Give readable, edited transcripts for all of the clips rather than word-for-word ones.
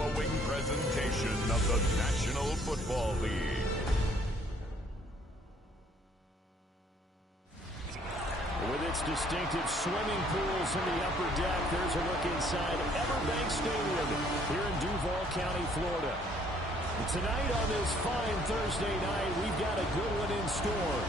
following presentation of the National Football League. With its distinctive swimming pools in the upper deck, there's a look inside Everbank Stadium here in Duval County, Florida. And tonight on this fine Thursday night, we've got a good one in store,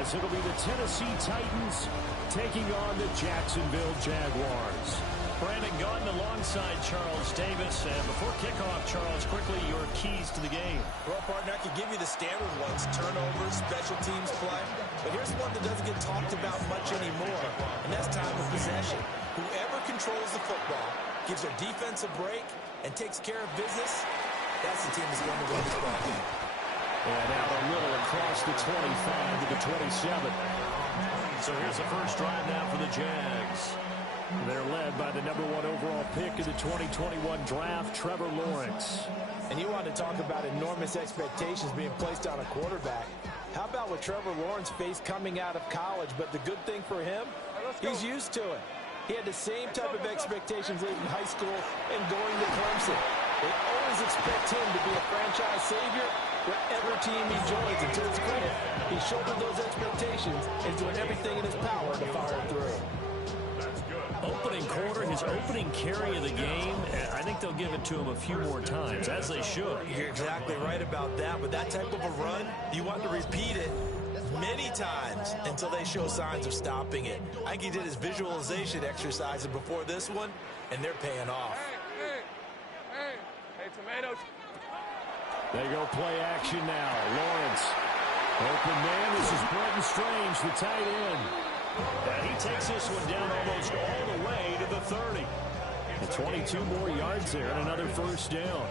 as it'll be the Tennessee Titans taking on the Jacksonville Jaguars. Brandon Gaudin alongside Charles Davis. And before kickoff, Charles, quickly your keys to the game. Well, partner, I can give you the standard ones: turnovers, special teams play. But here's one that doesn't get talked about much anymore, and that's time of possession. Whoever controls the football, gives their defense a break, and takes care of business, that's the team that's going to win this ball game. And out a little across the 25 to the 27. So here's the first drive now for the Jags. They're led by the #1 overall pick of the 2021 draft, Trevor Lawrence. And you want to talk about enormous expectations being placed on a quarterback. How about what Trevor Lawrence faced coming out of college? But the good thing for him, he's used to it. He had the same type of expectations leaving high school and going to Clemson. They always expect him to be a franchise savior whatever team he joins. And to his credit, he shouldered those expectations and doing everything in his power to follow through. Opening quarter, his opening carry of the game, I think they'll give it to him a few more times, as they should. You're exactly right about that, but that type of a run, you want to repeat it many times until they show signs of stopping it. I think he did his visualization exercises before this one, and they're paying off. Hey, tomatoes. They go play action now. Lawrence. Open man. This is Brenton Strange, the tight end. And he takes this one down almost all the way to the 30. And 22 more yards there and another first down.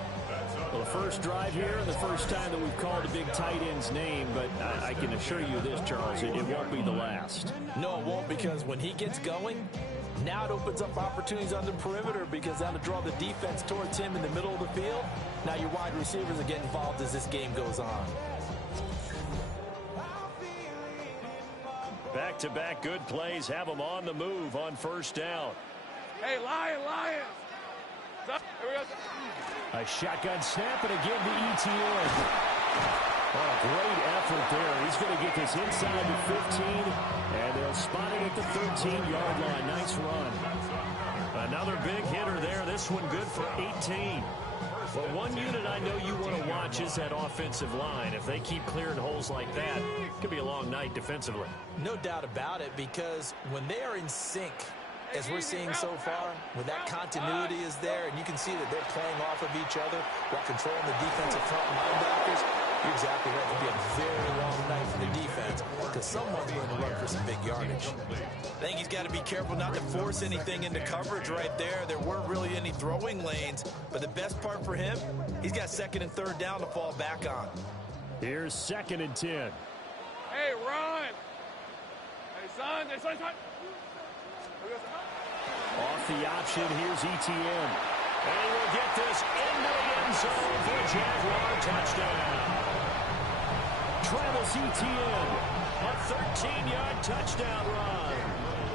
Well, the first drive here and the first time that we've called a big tight end's name, but I can assure you this, Charles, it won't be the last. No, it won't, because when he gets going, now it opens up opportunities on the perimeter, because that'll draw the defense towards him in the middle of the field. Now your wide receivers are getting involved as this game goes on. Back-to-back good plays have them on the move on first down. Hey, Lions. Here we go. A shotgun snap, and again to ETN. Oh, great effort there. He's going to get this inside the 15, and they'll spot it at the 13-yard line. Nice run. Another big hitter there. This one good for 18. But one unit I know you want to watch is that offensive line. If they keep clearing holes like that, it could be a long night defensively. No doubt about it, because when they are in sync, as we're seeing so far, when that continuity is there, and you can see that they're playing off of each other while controlling the defensive front linebackers, you're exactly right. It'll be a very long night for the defense, because someone's going to run for some big yardage. I think he's got to be careful not to force anything into coverage right there. There weren't really any throwing lanes, but the best part for him, he's got second and third down to fall back on. Here's 2nd and 10. Hey, run. Hey, son. Off the option, here's ETN. And he will get this into the end zone for a Jaguar touchdown. Travis Etienne. A 13-yard touchdown run.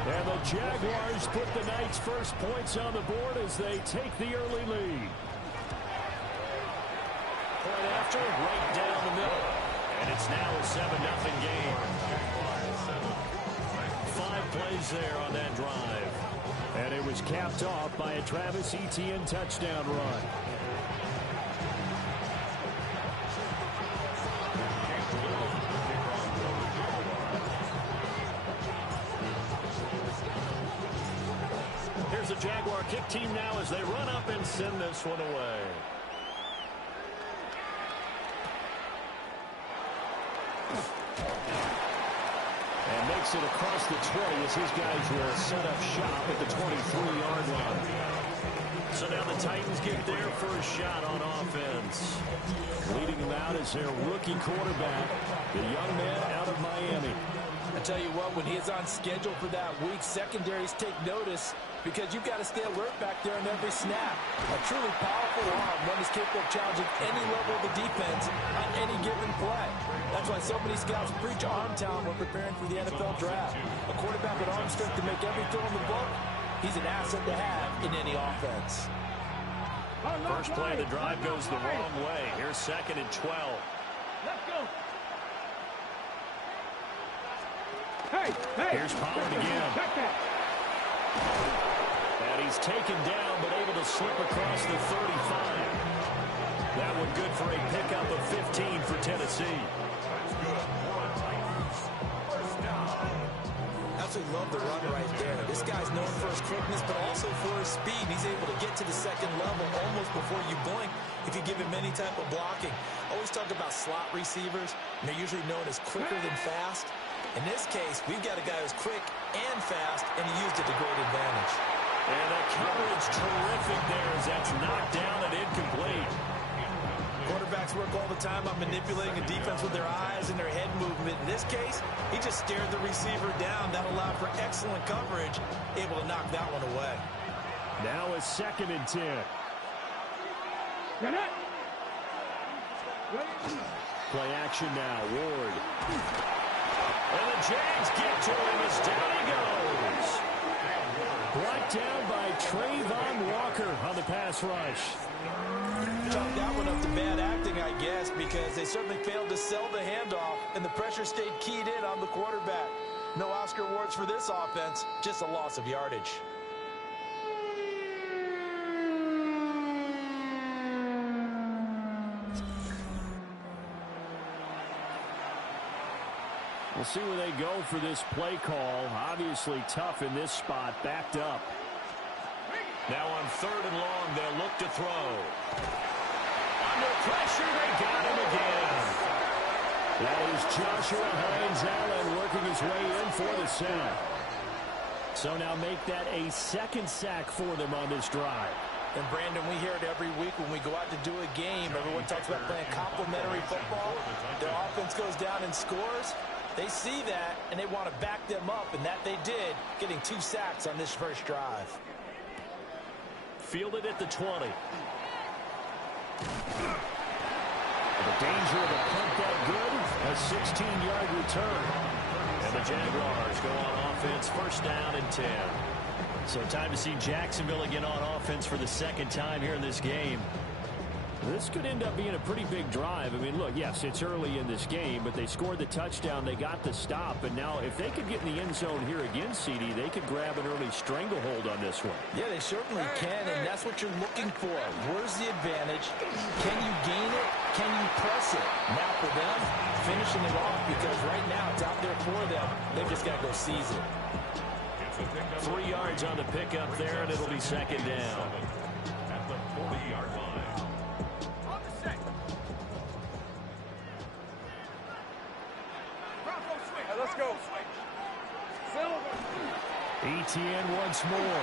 And the Jaguars put the night's first points on the board as they take the early lead. Point after, right down the middle. And it's now a 7-0 game. 5 plays there on that drive. And it was capped off by a Travis Etienne touchdown run. Here's the Jaguar kick team now as they run up and send this one away. And makes it across the 20 as his guys will set up shop at the 23-yard line. So now the Titans get their first shot on offense. Leading them out is their rookie quarterback, the young man out of Miami. I tell you what, when he is on schedule for that week, secondaries take notice, because you've got to stay alert back there on every snap. A truly powerful arm, one is capable of challenging any level of the defense on any given play. That's why so many scouts preach arm talent when preparing for the NFL draft. A quarterback with arm strength to make every throw in the book, he's an asset to have in any offense. First play of the drive goes the wrong way. Here's 2nd and 12. Let's go. Here's Pollard again. And he's taken down, but able to slip across the 35. That one good for a pickup of 15 for Tennessee. Absolutely love the run right there. This guy's known for his quickness, but also for his speed. He's able to get to the second level almost before you blink if you give him any type of blocking. Always talk about slot receivers, and they're usually known as quicker than fast. In this case, we've got a guy who's quick and fast, and he used it to great advantage. And the coverage terrific there as that's knocked down and incomplete. Quarterbacks work all the time on manipulating a defense with their eyes and their head movement. In this case, he just stared the receiver down. That allowed for excellent coverage, able to knock that one away. Now a 2nd and 10. Play action now, Ward. And the Jags get to him as down he goes. Brought down by Trayvon Walker on the pass rush. Chalk that one up to bad acting, I guess, because they certainly failed to sell the handoff, and the pressure stayed keyed in on the quarterback. No Oscar awards for this offense, just a loss of yardage. We'll see where they go for this play call. Obviously tough in this spot, backed up. Now on 3rd and long, they'll look to throw. Under pressure, they got him again. That is Joshua Hines-Allen working his way in for the sack. So now make that a 2nd sack for them on this drive. And, Brandon, we hear it every week when we go out to do a game. Everyone talks about playing complementary football. Their offense goes down and scores. They see that, and they want to back them up, and that they did, getting 2 sacks on this first drive. Fielded at the 20. The danger of a punt that good, a 16-yard return. And the Jaguars go on offense, 1st down and 10. So time to see Jacksonville again on offense for the 2nd time here in this game. This could end up being a pretty big drive. I mean, look, yes, it's early in this game, but they scored the touchdown, they got the stop, and now if they could get in the end zone here again, CD, they could grab an early stranglehold on this one. Yeah, they certainly can, and that's what you're looking for. Where's the advantage? Can you gain it? Can you press it? Now for them, finishing it off, because right now it's out there for them. They've just got to go seize it. 3 yards on the pickup there, and it'll be 2nd down. At the 40-yard line. Let's go. ETN once more.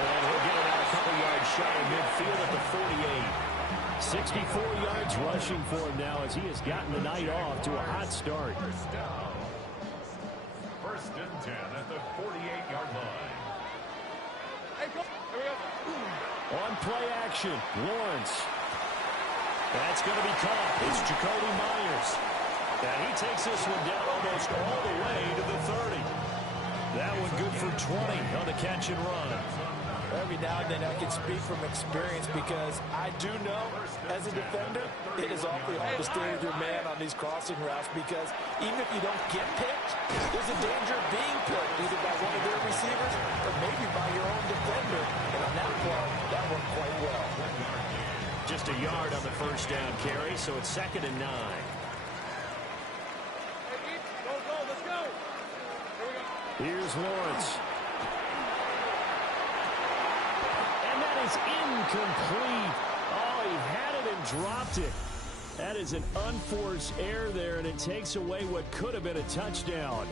And he'll get it out a couple yards shy of midfield at the 48. 64 yards rushing for him now as he has gotten the night off to a hot start. 1st down. 1st and 10 at the 48-yard line. Hey, go. Here we go. On play action, Lawrence. That's going to be caught. It's Jacoby Myers. And he takes this one down almost all the way to the 30. That one good for 20 on the catch and run. Every now and then I can speak from experience because I do know, as a defender, it is awfully hard to stay with your man on these crossing routes because even if you don't get picked, there's a danger of being picked either by one of their receivers or maybe by your own defender. And on that play, that worked quite well. Just a yard on the 1st down carry, so it's 2nd and 9. Go, let's go. Here we go. Here's Lawrence. And that is incomplete. Oh, he had it and dropped it. That is an unforced error there, and it takes away what could have been a touchdown.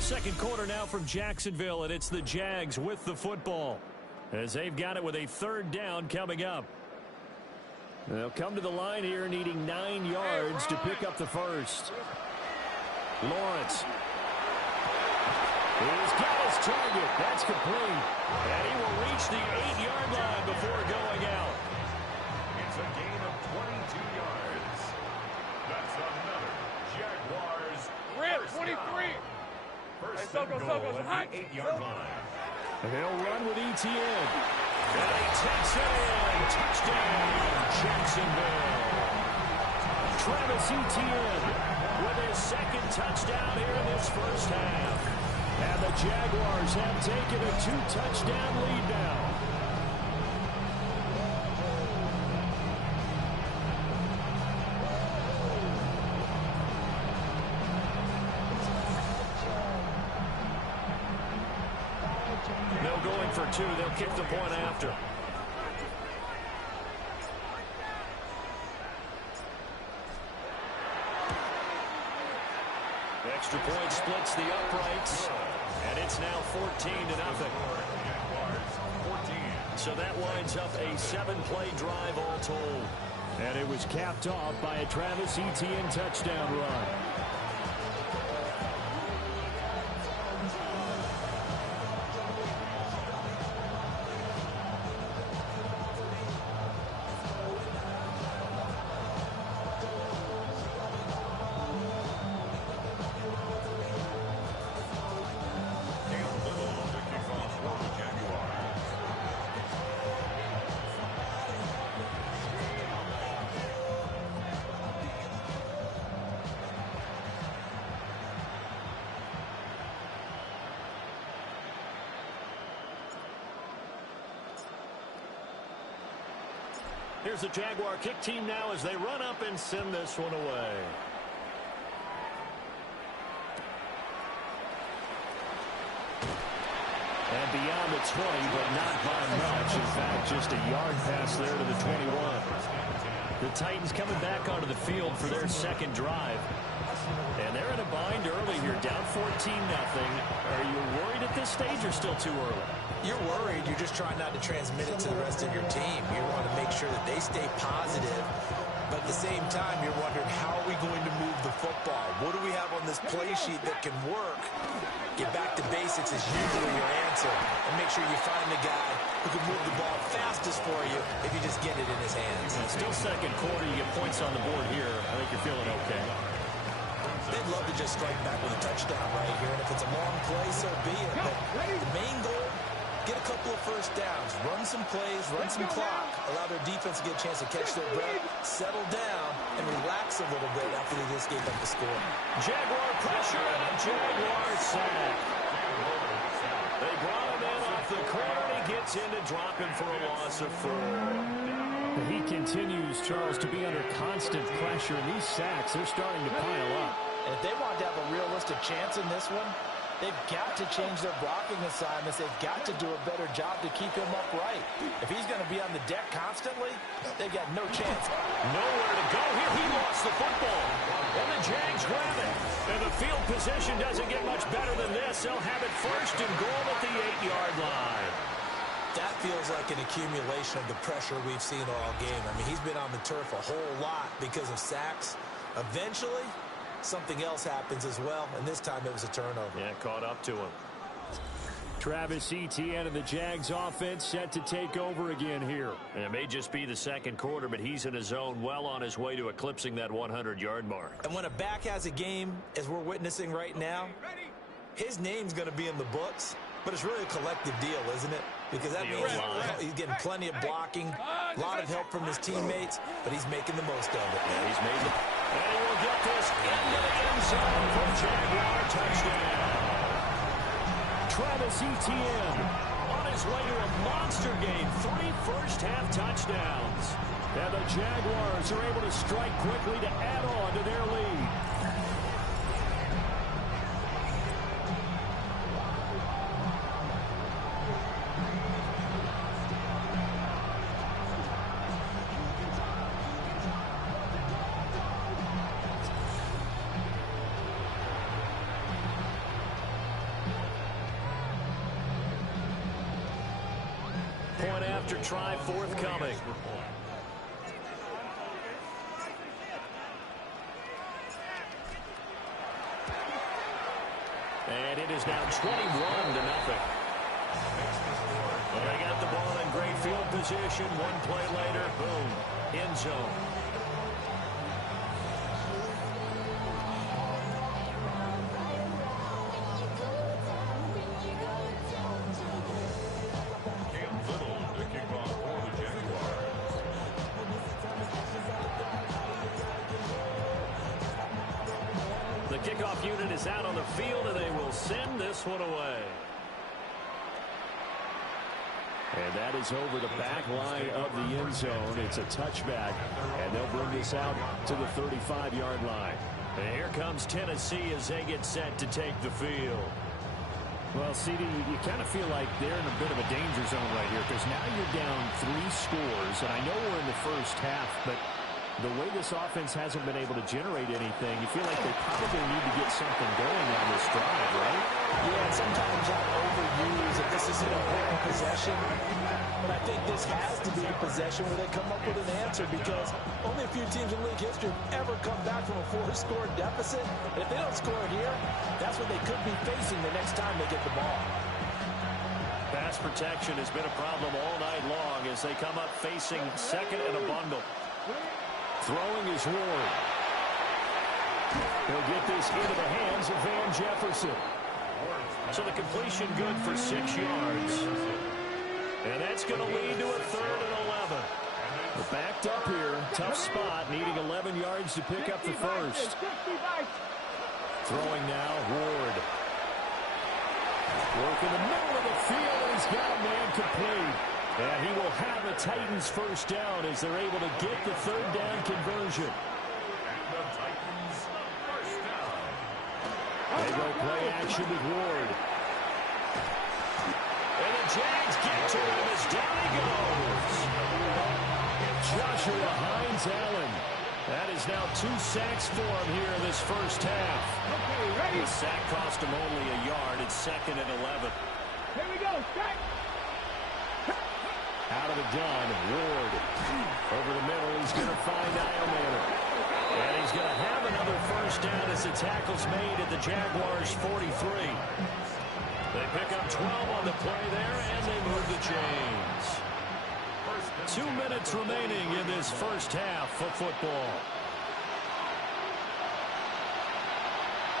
Second quarter now from Jacksonville, and it's the Jags with the football as they've got it with a 3rd down coming up. They'll come to the line here needing 9 yards to pick up the first. Lawrence. He's got his target. That's complete. And he will reach the 8-yard line before going out. It's a 48-yard line. He'll run with ETN. And he takes it in. Touchdown, Jacksonville. Travis Etienne with his second touchdown here in this first half. And the Jaguars have taken a 2-touchdown lead now. They'll go in for two. They'll kick the point after. Extra point splits the uprights, and it's now 14-0. So that winds up a 7-play drive all told. And it was capped off by a Travis Etienne touchdown run. Here's the Jaguar kick team now as they run up and send this one away. And beyond the 20, but not by much. In fact, just a yard pass there to the 21. The Titans coming back onto the field for their second drive. And they're in a bind early here, down 14-0. Are you worried at this stage or still too early? You're worried. You're just trying not to transmit it to the rest of your team. You want to make sure that they stay positive. But at the same time, you're wondering, how are we going to move the football? What do we have on this play sheet that can work? Get back to basics is usually your answer. And make sure you find the guy who can move the ball fastest for you if you just get it in his hands. Yeah, still second quarter. You get points on the board here. I think you're feeling okay. They'd love to just strike back with a touchdown right here. And if it's a long play, so be it. But the main goal, get a couple of first downs, run some plays, run some clock, allow their defense to get a chance to catch their breath, settle down, and relax a little bit after they just gave up the score. Jaguar pressure and a Jaguar sack. They brought him in off the corner, and he gets in to drop him for a loss of 4. He continues, Charles, to be under constant pressure, and these sacks, they're starting to pile up. And if they want to have a realistic chance in this one, they've got to change their blocking assignments. They've got to do a better job to keep him upright. If he's going to be on the deck constantly, they've got no chance. Nowhere to go here. He lost the football. And the Jags grab it. And the field position doesn't get much better than this. They'll have it first and goal at the 8-yard line. That feels like an accumulation of the pressure we've seen all game. I mean, he's been on the turf a whole lot because of sacks. Eventually, something else happens as well, and this time it was a turnover. Yeah, caught up to him. Travis Etienne and the Jags offense set to take over again here. And it may just be the second quarter, but he's in his zone, well on his way to eclipsing that 100-yard mark. And when a back has a game, as we're witnessing right now, his name's going to be in the books, but it's really a collective deal, isn't it? Because that means he's getting plenty of blocking, a lot of help from his teammates, but he's making the most of it. Yeah, he's made it. And he will get this into the end zone for Jaguar touchdown. Travis Etienne on his way to a monster game. 3 first-half touchdowns. And the Jaguars are able to strike quickly to add on to their lead. Point after try forthcoming. And it is now 21-0. Well, they got the ball in great field position. One play later, boom, end zone. kickoff unit is out on the field, and they will send this one away. And that is over the back line of the end zone. It's a touchback, and they'll bring this out to the 35-yard line. And here comes Tennessee as they get set to take the field. Well, CD, you kind of feel like they're in a bit of a danger zone right here because now you're down 3 scores, and I know we're in the first half, but the way this offense hasn't been able to generate anything, you feel like they probably need to get something going on this drive, right? Yeah, and sometimes I overuse if this is an important possession. But I think this has to be a possession where they come up with an answer because only a few teams in league history have ever come back from a 4-score deficit. And if they don't score here, that's what they could be facing the next time they get the ball. Pass protection has been a problem all night long as they come up facing second and a bundle. Throwing is Ward. He'll get this into the hands of Van Jefferson. So the completion good for 6 yards. And that's going to lead to a 3rd and 11. They're backed up here. Tough spot, needing 11 yards to pick up the first. Throwing now, Ward. Work in the middle of the field, and he's got a man complete. And he will have the Titans first down as they're able to get the 3rd down conversion. They go play action with Ward. And the Jags get to him as down he goes. Joshua Hines-Allen. That is now 2 sacks for him here in this first half. The sack cost him only a yard. It's 2nd and 11. Here we go, strike. Out of the gun, Ward. Over the middle, he's going to find Iomanner. And he's going to have another first down as the tackle's made at the Jaguars' 43. They pick up 12 on the play there, and they move the chains. 2 minutes remaining in this first half of football.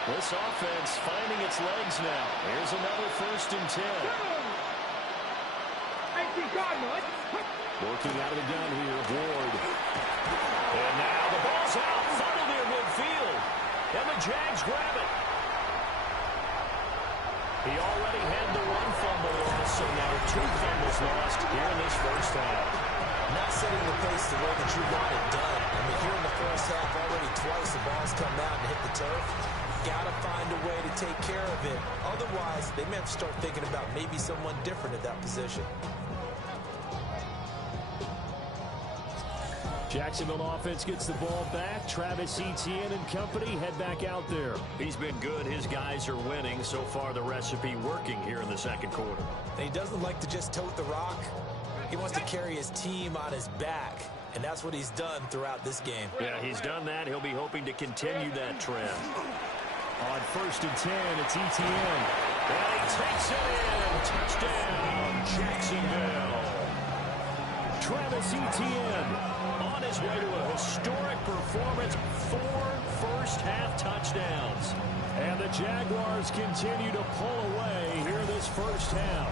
This offense finding its legs now. Here's another 1st and 10. Working out of the gun here, Ward. And now the ball's out, funneled near midfield. And the Jags grab it. He already had the 1 fumble loss, so now 2 fumbles lost here in this first half. Not setting the pace the way that you want it done. I mean, here in the first half, already twice the ball's come out and hit the turf. Got to find a way to take care of it. Otherwise, they may have to start thinking about maybe someone different at that position. Jacksonville offense gets the ball back. Travis Etienne and company head back out there. He's been good. His guys are winning. So far, the recipe working here in the 2nd quarter. And he doesn't like to just tote the rock. He wants to carry his team on his back. And that's what he's done throughout this game. Yeah, he's done that. He'll be hoping to continue that trend. On 1st and 10, it's Etienne. And he takes it in. Touchdown, Jacksonville. Travis Etienne on his way to a historic performance. 4 first-half touchdowns. And the Jaguars continue to pull away here in this first half.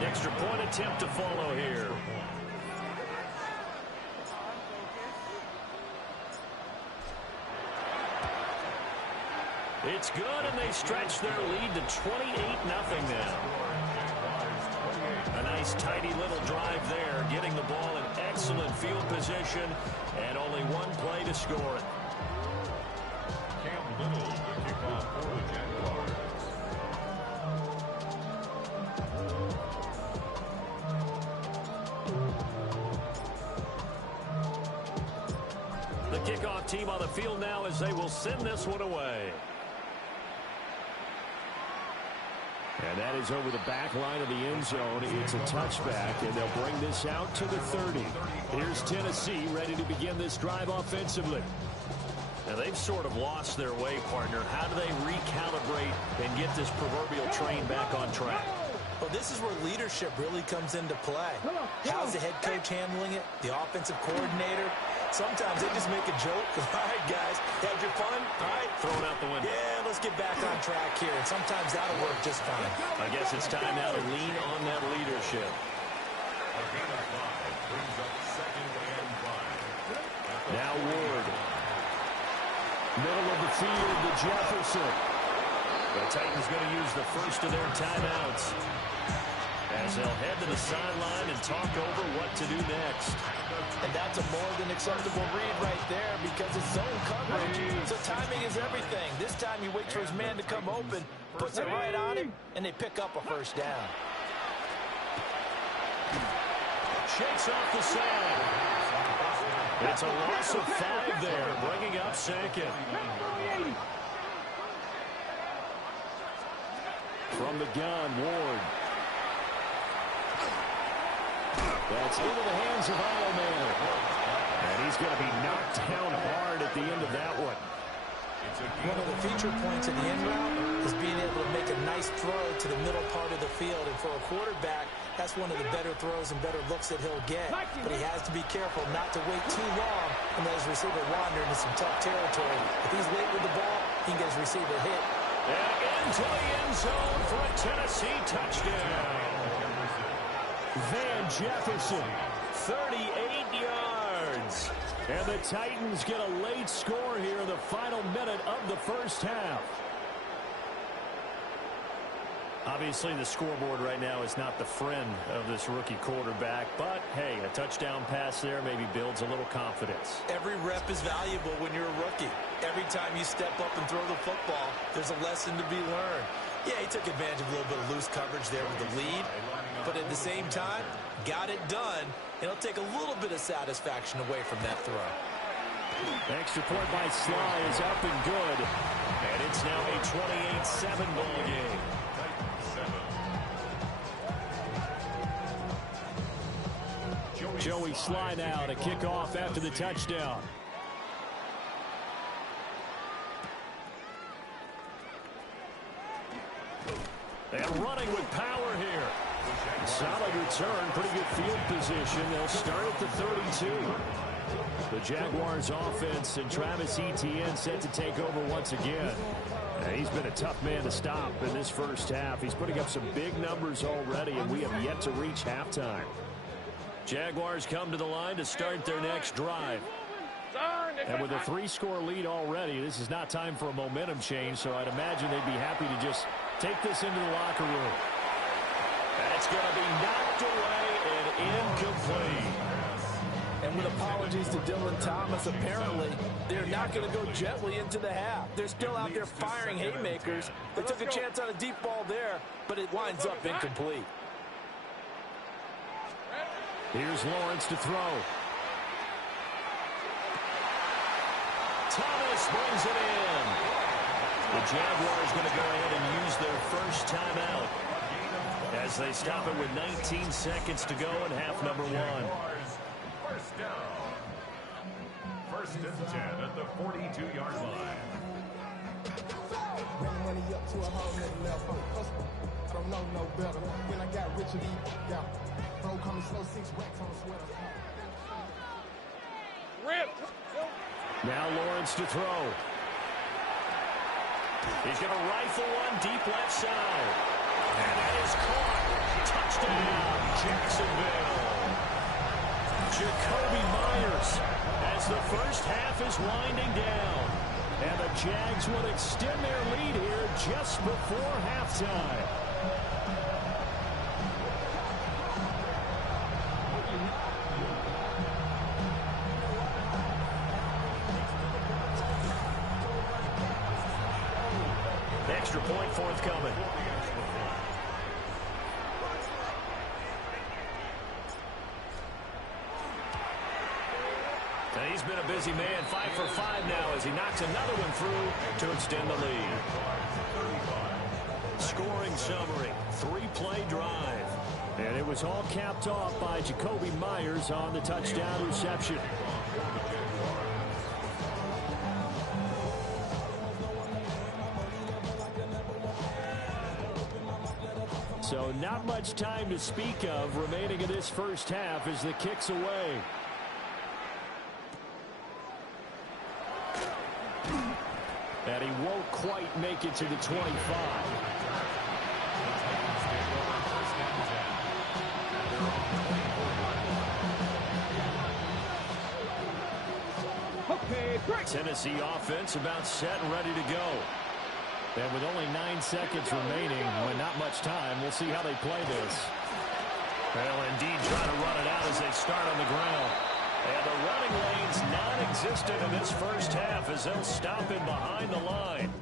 Extra point attempt to follow here. It's good, and they stretch their lead to 28-0 now. A nice, tidy little drive there, getting the ball in excellent field position, and only 1 play to score it. Cam Little, the kickoff for the Jaguars. The kickoff team on the field now as they will send this one away. And that is over the back line of the end zone. It's a touchback, and they'll bring this out to the 30. Here's Tennessee ready to begin this drive offensively. Now they've sort of lost their way, partner. How do they recalibrate and get this proverbial train back on track? Well, this is where leadership really comes into play. How's the head coach handling it? The offensive coordinator? Sometimes they just make a joke. All right, guys, had your fun? All right. Throw it out the window. Yeah, let's get back on track here. And sometimes that'll work just fine. I guess it's time now to lean on that leadership. A gain of 5 brings up 2nd and 5. Now Ward. Middle of the field to Jefferson. The Titans going to use the first of their timeouts as they'll head to the sideline and talk over what to do next. And that's a more than acceptable read right there because it's zone coverage. So timing is everything. This time he waits for his man to come open, puts it right on him, and they pick up a first down. Shakes off the side. It's a loss of 5 there, bringing up 2nd. From the gun, Ward. That's into the hands of Manor. And he's going to be knocked down hard at the end of that one. One of the feature points of the end route is being able to make a nice throw to the middle part of the field. And for a quarterback, that's one of the better throws and better looks that he'll get. But he has to be careful not to wait too long and let his receiver wander into some tough territory. If he's late with the ball, he can get his receiver hit. And into the end zone for a Tennessee touchdown. Van Jefferson, 38 yards. And the Titans get a late score here in the final minute of the first half. Obviously, the scoreboard right now is not the friend of this rookie quarterback. But, hey, a touchdown pass there maybe builds a little confidence. Every rep is valuable when you're a rookie. Every time you step up and throw the football, there's a lesson to be learned. Yeah, he took advantage of a little bit of loose coverage there with the lead. But at the same time, got it done. And it'll take a little bit of satisfaction away from that throw. Extra point by Sly is up and good. And it's now a 28-7 ball game. Joey Sly now to kick off after the touchdown. And running with power here. Solid return, pretty good field position. They'll start at the 32. The Jaguars offense and Travis Etienne set to take over once again. He's been a tough man to stop in this first half. He's putting up some big numbers already, and we have yet to reach halftime. Jaguars come to the line to start their next drive. And with a 3-score lead already, this is not time for a momentum change, so I'd imagine they'd be happy to just take this into the locker room. That's going to be knocked away and incomplete. And with apologies to Dylan Thomas, apparently they're not going to go gently into the half. They're still out there firing haymakers. They took a chance on a deep ball there, but it winds up incomplete. Here's Lawrence to throw. Thomas brings it in. The Jaguars going to go ahead and use their first timeout as they stop it with 19 seconds to go in half number 1. First down. 1st and 10 at the 42-yard line. Bring money up to a whole nother level. Don't know no better. When I got rich and yeah. Bro, coming slow, 6 racks on the sweater. Rip. Now Lawrence to throw. He's going to rifle one deep left side. And that is caught. Touchdown, Jacksonville. Jacoby Myers as the first half is winding down. And the Jags will extend their lead here just before halftime. Extra point forthcoming. And he's been a busy man, 5 for 5 now as he knocks another one through to extend the lead. Scoring summary, 3-play drive. And it was all capped off by Jacoby Myers on the touchdown reception. So not much time to speak of remaining in this first half as the kick's away. And he won't quite make it to the 25. Tennessee offense about set and ready to go. And with only 9 seconds remaining, when not much time, we'll see how they play this. Well, indeed, trying to run it out as they start on the ground. And the running lane's non-existent in this first half as they'll stop him behind the line.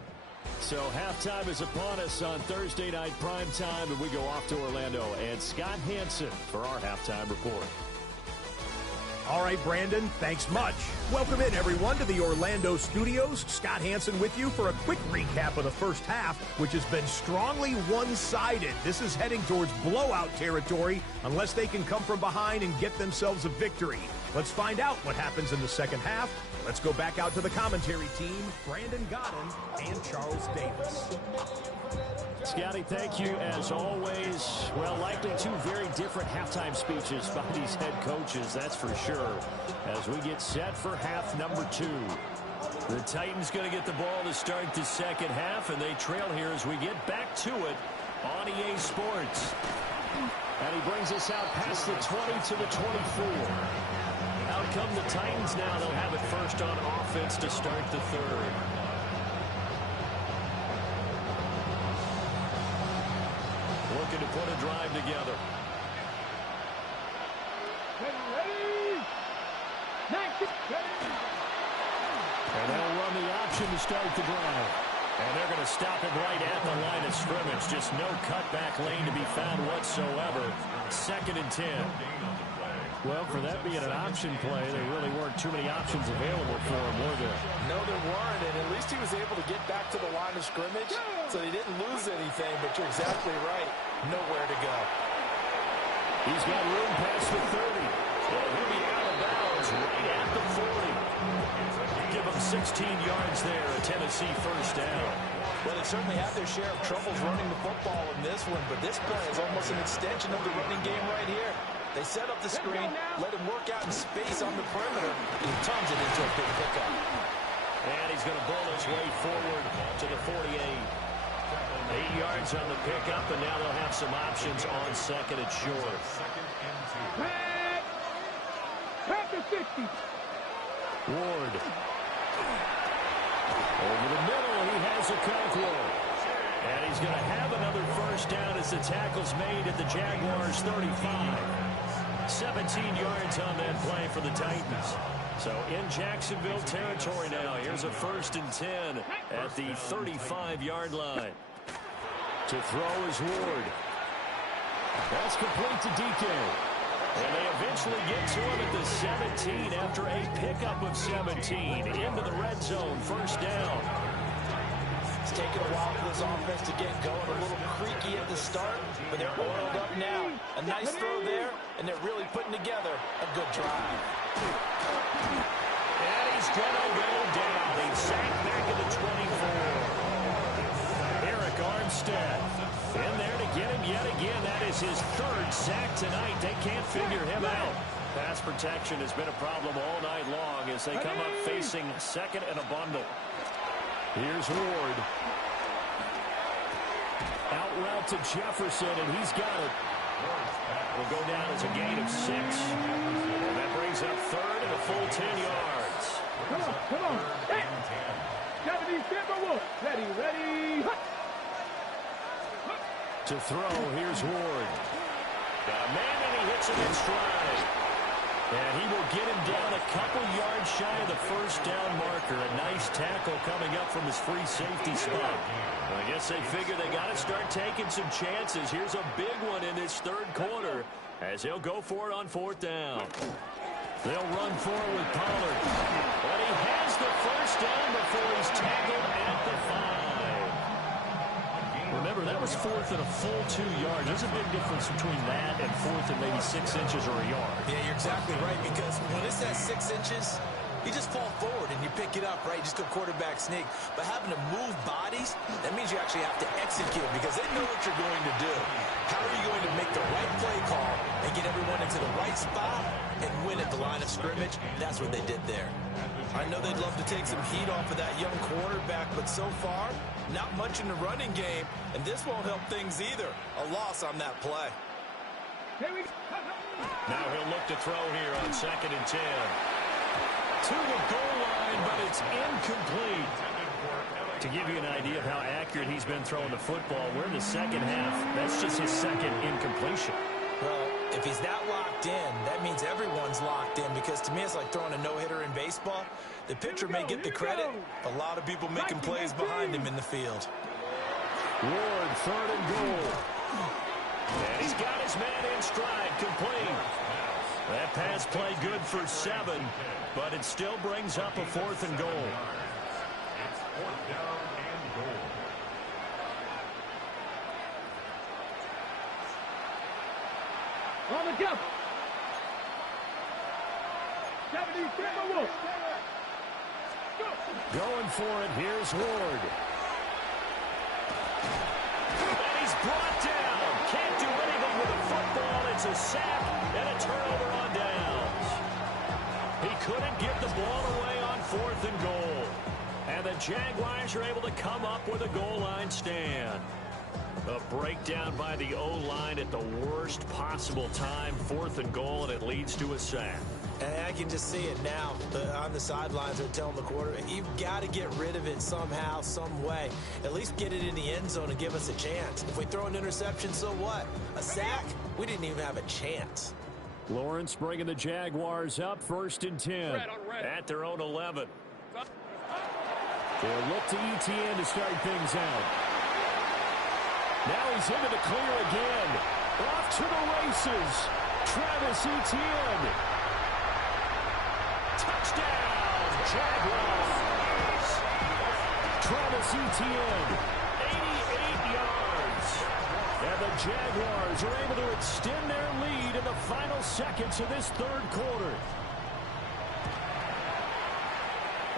So halftime is upon us on Thursday night prime time, and we go off to Orlando. And Scott Hansen for our halftime report. All right, Brandon, thanks much. Welcome in, everyone, to the Orlando studios. Scott Hansen with you for a quick recap of the first half, which has been strongly one-sided. This is heading towards blowout territory unless they can come from behind and get themselves a victory. Let's find out what happens in the second half. Let's go back out to the commentary team, Brandon Godden and Charles Davis. Scotty, thank you as always. Well, likely two very different halftime speeches by these head coaches, that's for sure, as we get set for half number 2. The Titans going to get the ball to start the second half, and they trail here as we get back to it on EA Sports. And he brings us out past the 20 to the 24. Out come the Titans now. They'll have it first on offense to start the third. Looking to put a drive together. And they'll run the option to start the drive. And they're going to stop it right at the line of scrimmage. Just no cutback lane to be found whatsoever. 2nd and 10. Well, for that being an option play, there really weren't too many options available for him, were there? No, there weren't, and at least he was able to get back to the line of scrimmage, so he didn't lose anything, but you're exactly right. Nowhere to go. He's got room past the 30. Well, he'll be out of bounds right at the 40. Give him 16 yards there, a Tennessee first down. Well, they certainly have their share of troubles running the football in this one, but this play is almost an extension of the running game right here. They set up the screen, let him work out in space on the perimeter, and he turns it into a big pickup. And he's going to bull his way forward to the 48. 8 yards on the pickup, and now they'll have some options on second and short. Back to 60. Ward. Over the middle, he has a Conqueror. And he's going to have another first down as the tackle's made at the Jaguars' 35. 17 yards on that play for the Titans. So in Jacksonville territory now. Here's a 1st and 10 at the 35-yard line. To throw is Ward. That's complete to DK. And they eventually get to him at the 17 after a pickup of 17. Into the red zone, first down. It's taken a while for this offense to get going. A little creaky at the start, but they're oiled up now. A nice throw there, and they're really putting together a good drive. And he's going to go down. He's sacked back at the 24. Eric Armstead in there to get him yet again. That is his 3rd sack tonight. They can't figure him out. Pass protection has been a problem all night long as they come up facing 2nd and a bundle. Here's Ward. Out route to Jefferson, and he's got it. Will go down as a gain of 6. And that brings up 3rd and a full 10 yards. Come on. Hey. Deputy Timberwolf. Ready. To throw, here's Ward. Got a man, and he hits him in stride. And he will get him down a couple yards shy of the first down marker. A nice tackle coming up from his free safety spot. Well, I guess they figure they got to start taking some chances. Here's a big one in this 3rd quarter as he'll go for it on 4th down. They'll run forward with Pollard. But he has the first down before he's tackled at the 5. Remember, that was 4th and a full 2 yards. There's a big difference between that and 4th and maybe 6 inches or a yard. Yeah, you're exactly right, because when it's at 6 inches, you just fall forward and you pick it up, right? You just go quarterback sneak. But having to move bodies, that means you actually have to execute because they know what you're going to do. How are you going to make the right play call and get everyone into the right spot and win at the line of scrimmage. That's what they did there. I know they'd love to take some heat off of that young quarterback, but so far, not much in the running game, and this won't help things either. A loss on that play. Now he'll look to throw here on 2nd and 10. To the goal line, but it's incomplete. To give you an idea of how accurate he's been throwing the football, we're in the second half. That's just his second incompletion. Well, if he's that locked in, that means everyone's locked in, because to me it's like throwing a no-hitter in baseball. The pitcher may get the credit, a lot of people making plays behind him in the field. Ward, 3rd and goal. And he's got his man in stride, complete. That pass play good for 7, but it still brings up a 4th and goal. It's 4th down and goal. On the jump. 70, Going for it, here's Ward. And he's brought down. Can't do anything with the football. It's a sack and a turnover on downs. He couldn't get the ball away on 4th and goal. And the Jaguars are able to come up with a goal line stand. A breakdown by the O-line at the worst possible time. 4th and goal, and it leads to a sack. And I can just see it now. On the sidelines, they're telling the quarterback, you've got to get rid of it somehow, some way. At least get it in the end zone and give us a chance. If we throw an interception, so what? A sack? We didn't even have a chance. Lawrence bringing the Jaguars up, 1st and 10 at their own 11. They'll look to Etienne to start things out. Now he's into the clear again. Off to the races. Travis Etienne. Touchdown, Jaguars. Travis Etienne, 88 yards. And the Jaguars are able to extend their lead in the final seconds of this 3rd quarter.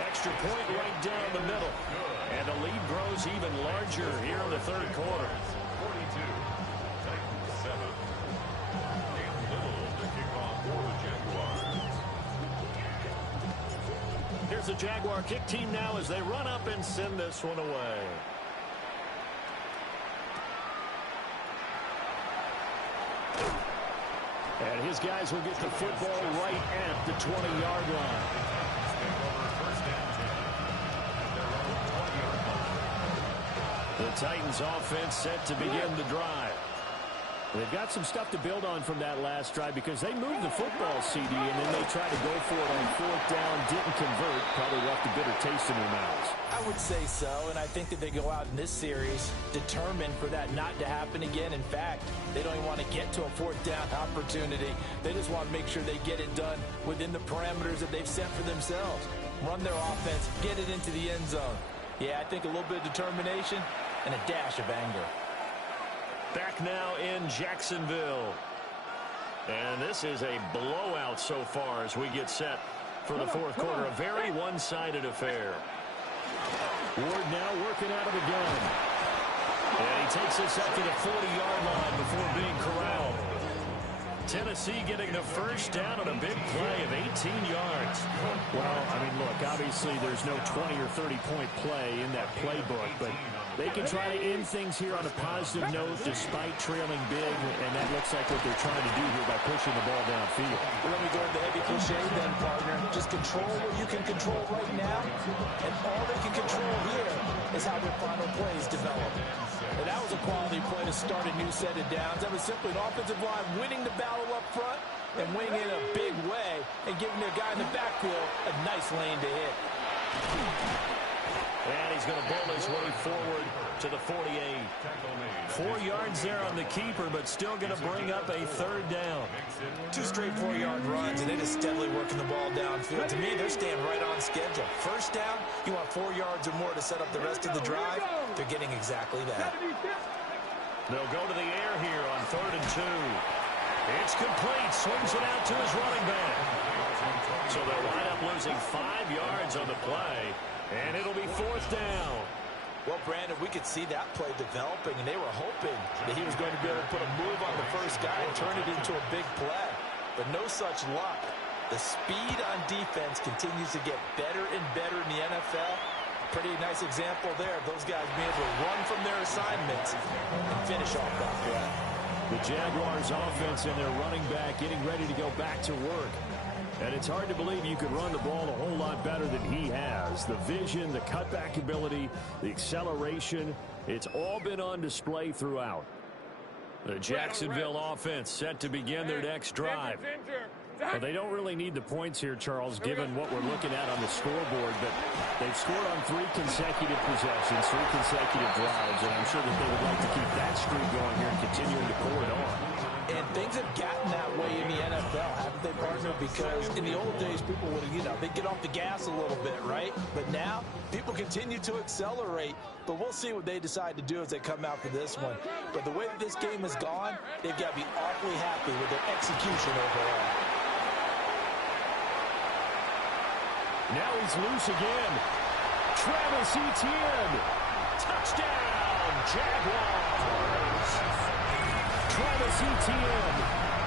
Extra point right down the middle. And the lead grows even larger here in the 3rd quarter. 42, Titans 7. And Little to kick off for the Jaguars. Here's the Jaguar kick team now as they run up and send this one away. And his guys will get the football right at the 20-yard line. The Titans offense set to begin the drive. They've got some stuff to build on from that last drive because they moved the football, CD, and then they tried to go for it on 4th down, didn't convert, probably left a bitter taste in their mouths. I would say so, and I think that they go out in this series determined for that not to happen again. In fact, they don't even want to get to a 4th down opportunity. They just want to make sure they get it done within the parameters that they've set for themselves. Run their offense, get it into the end zone. Yeah, I think a little bit of determination and a dash of anger. Back now in Jacksonville. And this is a blowout so far as we get set for the 4th quarter. A very one-sided affair. Ward now working out of the gun. And he takes this up to the 40-yard line before being corralled. Tennessee getting the 1st down on a big play of 18 yards. Well, I mean, look, obviously there's no 20 or 30-point play in that playbook, but they can try to end things here on a positive note despite trailing big, and that looks like what they're trying to do here by pushing the ball downfield. Well, let me go with the heavy cliche then, partner. Just control what you can control right now, and all they can control here is how their final plays develop. And that was a quality play to start a new set of downs. That was simply an offensive line winning the battle up front and winning in a big way and giving their guy in the backfield a nice lane to hit. And he's going to bowl his way forward to the 48. 4 yards there on the keeper, but still going to bring up a 3rd down. 2 straight 4-yard runs, and they just steadily working the ball downfield. To me, they're staying right on schedule. 1st down, you want 4 yards or more to set up the rest of the drive. They're getting exactly that. They'll go to the air here on 3rd and 2. It's complete. Swings it out to his running back. So they'll wind up losing 5 yards on the play. And it'll be 4th down. Well, Brandon, we could see that play developing, and they were hoping that he was going to be able to put a move on the first guy and turn it into a big play. But no such luck. The speed on defense continues to get better and better in the NFL. Pretty nice example there of those guys being able to run from their assignments and finish off that threat. The Jaguars offense and their running back getting ready to go back to work. And it's hard to believe you could run the ball a whole lot better than he has. The vision, the cutback ability, the acceleration, it's all been on display throughout. The Jacksonville offense set to begin their next drive. Well, they don't really need the points here, Charles, given what we're looking at on the scoreboard, but they've scored on 3 consecutive possessions, 3 consecutive drives, and I'm sure that they would like to keep that streak going here and continuing to pour it on. And things have gotten that way in the NFL, haven't they, partner? Because in the old days, people would, they'd get off the gas a little bit, right? But now, people continue to accelerate. But we'll see what they decide to do as they come out for this one. But the way that this game has gone, they've got to be awfully happy with their execution overall. Now he's loose again. Travis Etienne. Touchdown, Jaguars. Travis Etienne,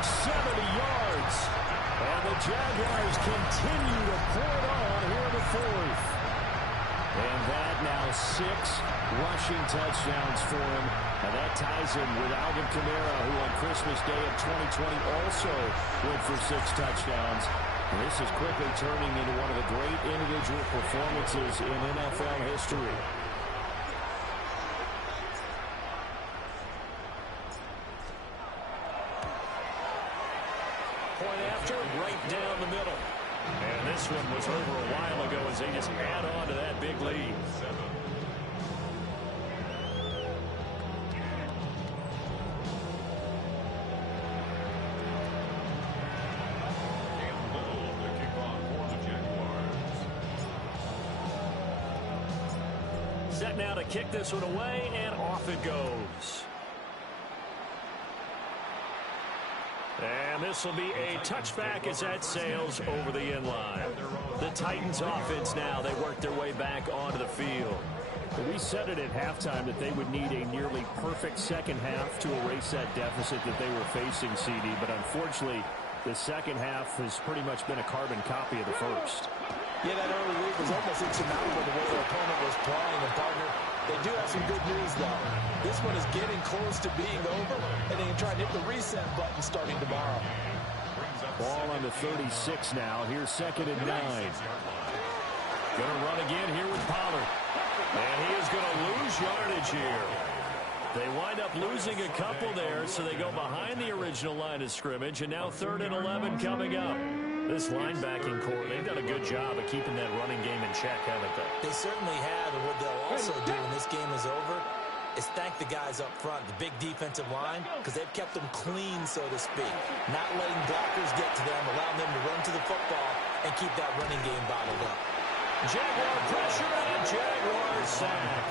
70 yards. And the Jaguars continue to pour it on here in the 4th. And that now 6 rushing touchdowns for him. And that ties him with Alvin Kamara, who on Christmas Day of 2020 also went for 6 touchdowns. This is quickly turning into one of the great individual performances in NFL history. Point after, right down the middle. And this one was over a while ago as they just add on to that big lead. Set now to kick this one away, and off it goes. And this will be a touchback as that sails over the end line. The Titans offense now, they work their way back onto the field. We said it at halftime that they would need a nearly perfect second half to erase that deficit that they were facing, CD, but unfortunately, the second half has pretty much been a carbon copy of the first. Yeah, that early lead was almost insurmountable the way their opponent was playing. And, partner, they do have some good news, though. This one is getting close to being over, and they can try to hit the reset button starting tomorrow. Ball on the 36 now. Here's 2nd and 9. Going to run again here with Pollard. And he is going to lose yardage here. They wind up losing a couple there, so they go behind the original line of scrimmage, and now 3rd and 11 coming up. This linebacking core, they've done a good job of keeping that running game in check, haven't they? They certainly have, and what they'll also do when this game is over is thank the guys up front, the big defensive line, because they've kept them clean, so to speak. Not letting blockers get to them, allowing them to run to the football and keep that running game bottled up. Jaguar pressure and Jaguar sack.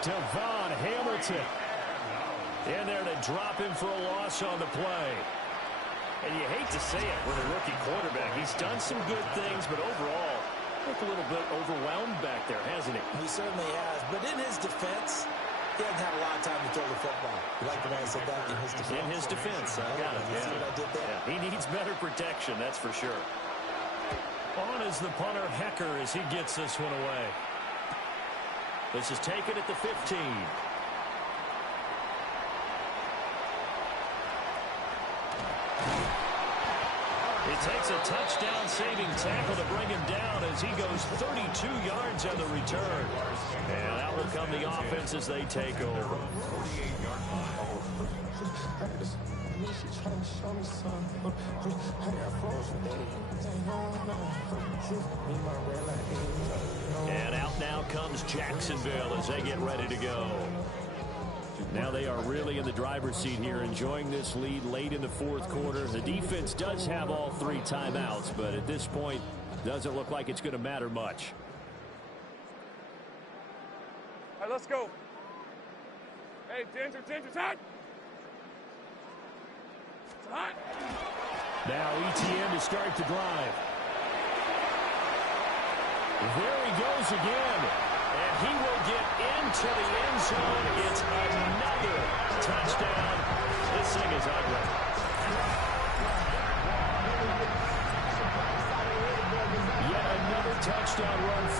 Devon Hamilton in there to drop him for a loss on the play. And you hate to say it with a rookie quarterback. He's done some good things, but overall, looked a little bit overwhelmed back there, hasn't he? He certainly has. But in his defense, he hasn't had a lot of time to throw the football. You like the way I said that? In his defense. In his defense. I got it. You see what I did there? Yeah, he needs better protection, that's for sure. On is the punter, Hecker, as he gets this one away. This is taken at the 15. It takes a touchdown-saving tackle to bring him down as he goes 32 yards on the return. And out will come the offense as they take over. And out now comes Jacksonville as they get ready to go. Now they are really in the driver's seat here, enjoying this lead late in the 4th quarter. The defense does have all 3 timeouts, but at this point, doesn't look like it's going to matter much. All right, let's go. Hey, Ginger, it's hot. It's hot. Now Etienne to start the drive. There he goes again. And he will get into the end zone. It's another touchdown. This thing is ugly.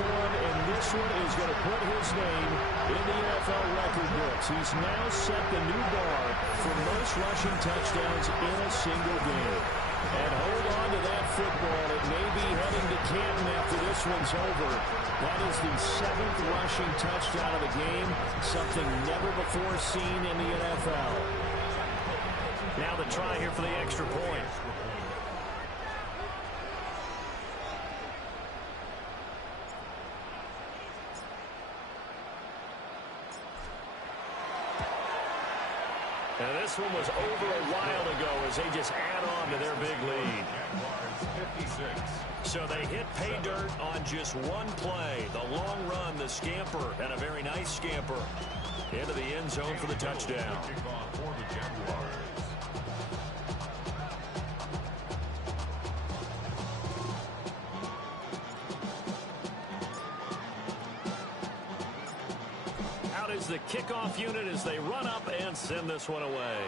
for him, and this one is going to put his name in the NFL record books. He's now set the new bar for most rushing touchdowns in a single game. And hold on to that football. It may be heading to Canton after this one's over. That is the 7th rushing touchdown of the game, something never before seen in the NFL. Now the try here for the extra point. And this one was over a while ago as they just add on to their big lead. So they hit pay dirt on just one play. The long run, the scamper, and a very nice scamper into the end zone for the touchdown. Out is the kickoff unit as they run up and send this one away.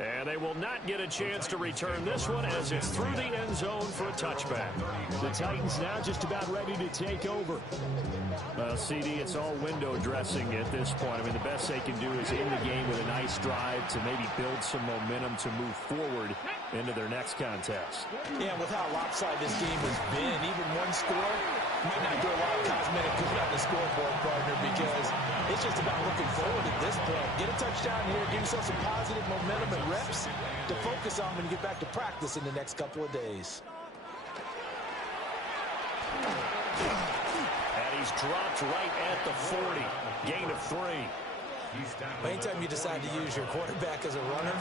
And they will not get a chance to return this one as it's through the end zone for a touchback. The Titans now just about ready to take over. Well, CD, it's all window dressing at this point. I mean, the best they can do is end the game with a nice drive to maybe build some momentum to move forward into their next contest. Yeah, with how lopsided this game has been, even one score might not do a lot of cosmetic good on the scoreboard, partner, because it's just about looking forward at this point. Get a touchdown here, give yourself some positive momentum and reps to focus on when you get back to practice in the next couple of days. And he's dropped right at the 40. Gain of 3. Anytime you decide to use your quarterback as a runner,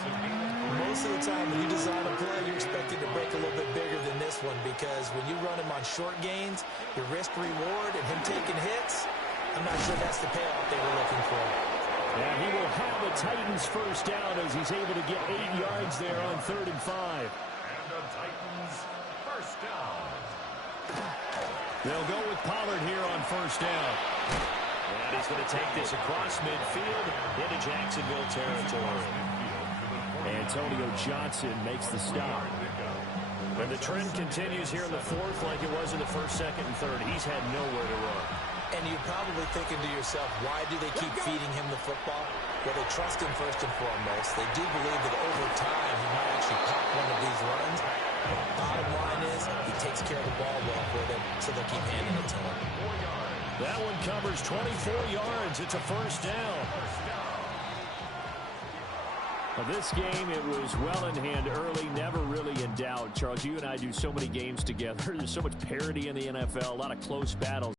most of the time when you design a play, you're expected to break a little bit bigger than this one, because when you run him on short gains, your risk-reward and him taking hits, I'm not sure that's the payoff they were looking for. And he will have the Titans first down as he's able to get 8 yards there on 3rd and 5. And the Titans first down. They'll go with Pollard here on first down. And he's going to take this across midfield into Jacksonville territory. Antonio Johnson makes the stop. And the trend continues here in the 4th like it was in the 1st, 2nd, and 3rd. He's had nowhere to run. And you're probably thinking to yourself, why do they keep feeding him the football? Well, they trust him first and foremost. They do believe that over time he might actually pop one of these runs. But the bottom line is he takes care of the ball well for them, so they'll keep handing it to him. That one covers 24 yards. It's a first down. Well, this game, it was well in hand early, never really in doubt. Charles, you and I do so many games together. There's so much parity in the NFL, a lot of close battles.